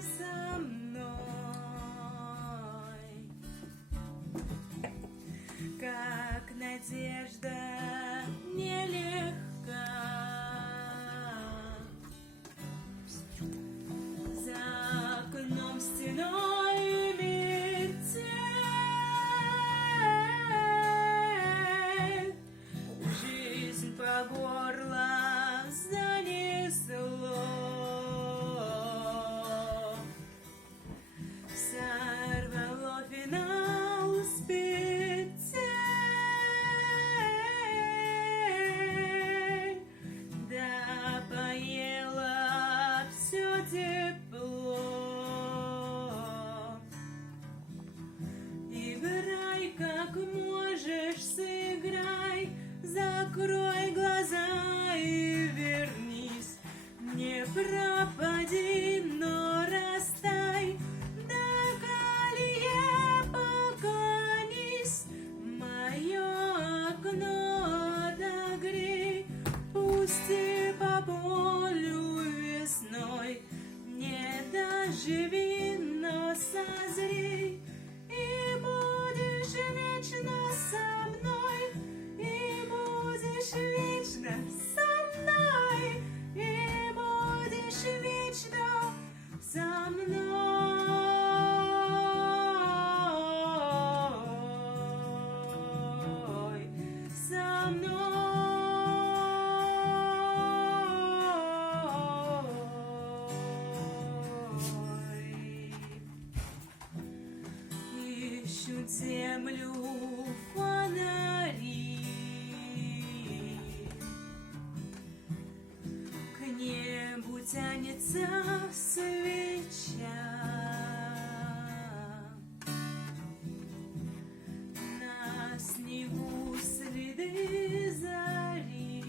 со мной, как надежда нелегка. За окном стеной метель, жизнь по горло занесло. Сорвало финал с петель, да поела все тепло. Играй, как можешь, сыграй, закрой глаза и вернись. Не пропади, но растай, до колее поклонись. Мое окно отогрей, пусти по полю весной. Не доживи, но созрей, и будешь вечно со мной, и будешь вечно со мной, и будешь вечно со мной, со мной. Ищут землю фонари, к небу тянется свеча, на снегу следы зари,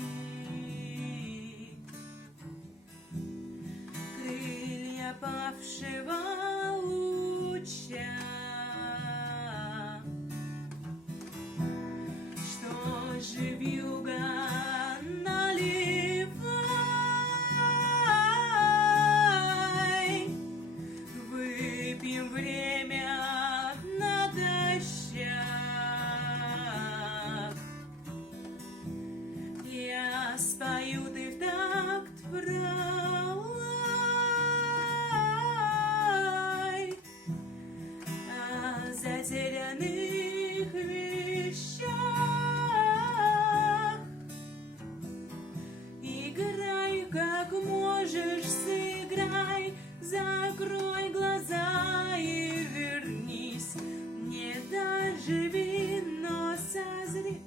крылья павшего луча. Что же вьюга наливай, выпьем время натощак. Я спою, ты в такт пролай о затерянных вещах. Играй, как можешь, сыграй, закрой глаза и вернись. Не доживи, но созри,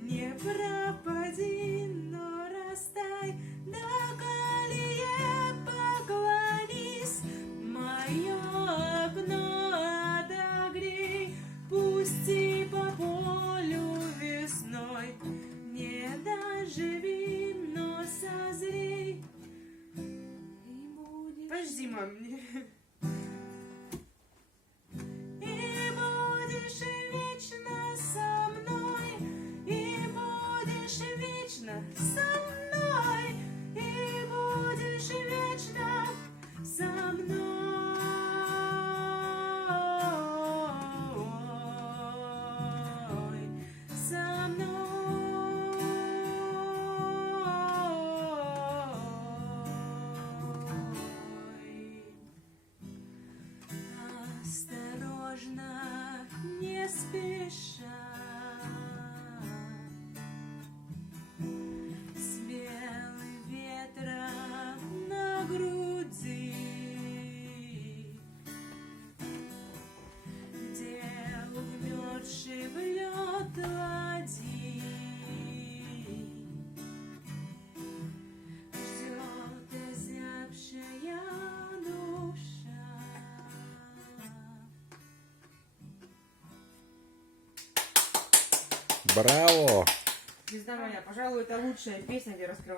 не пропади, но растай, до колее поклонись. Мое окно отогрей, пусти по полю весной. Не доживи, но созрей, и будешь... Подожди, мам. И будешь вечно со мной, и будешь вечно со мной, и будешь вечно со мной, со мной. Осторожно, не спеша, с белым ветром на груди, где умерший в лед ладьи ждет озябшая душа. Браво! Звезда моя, пожалуй, это лучшая песня, где раскрывается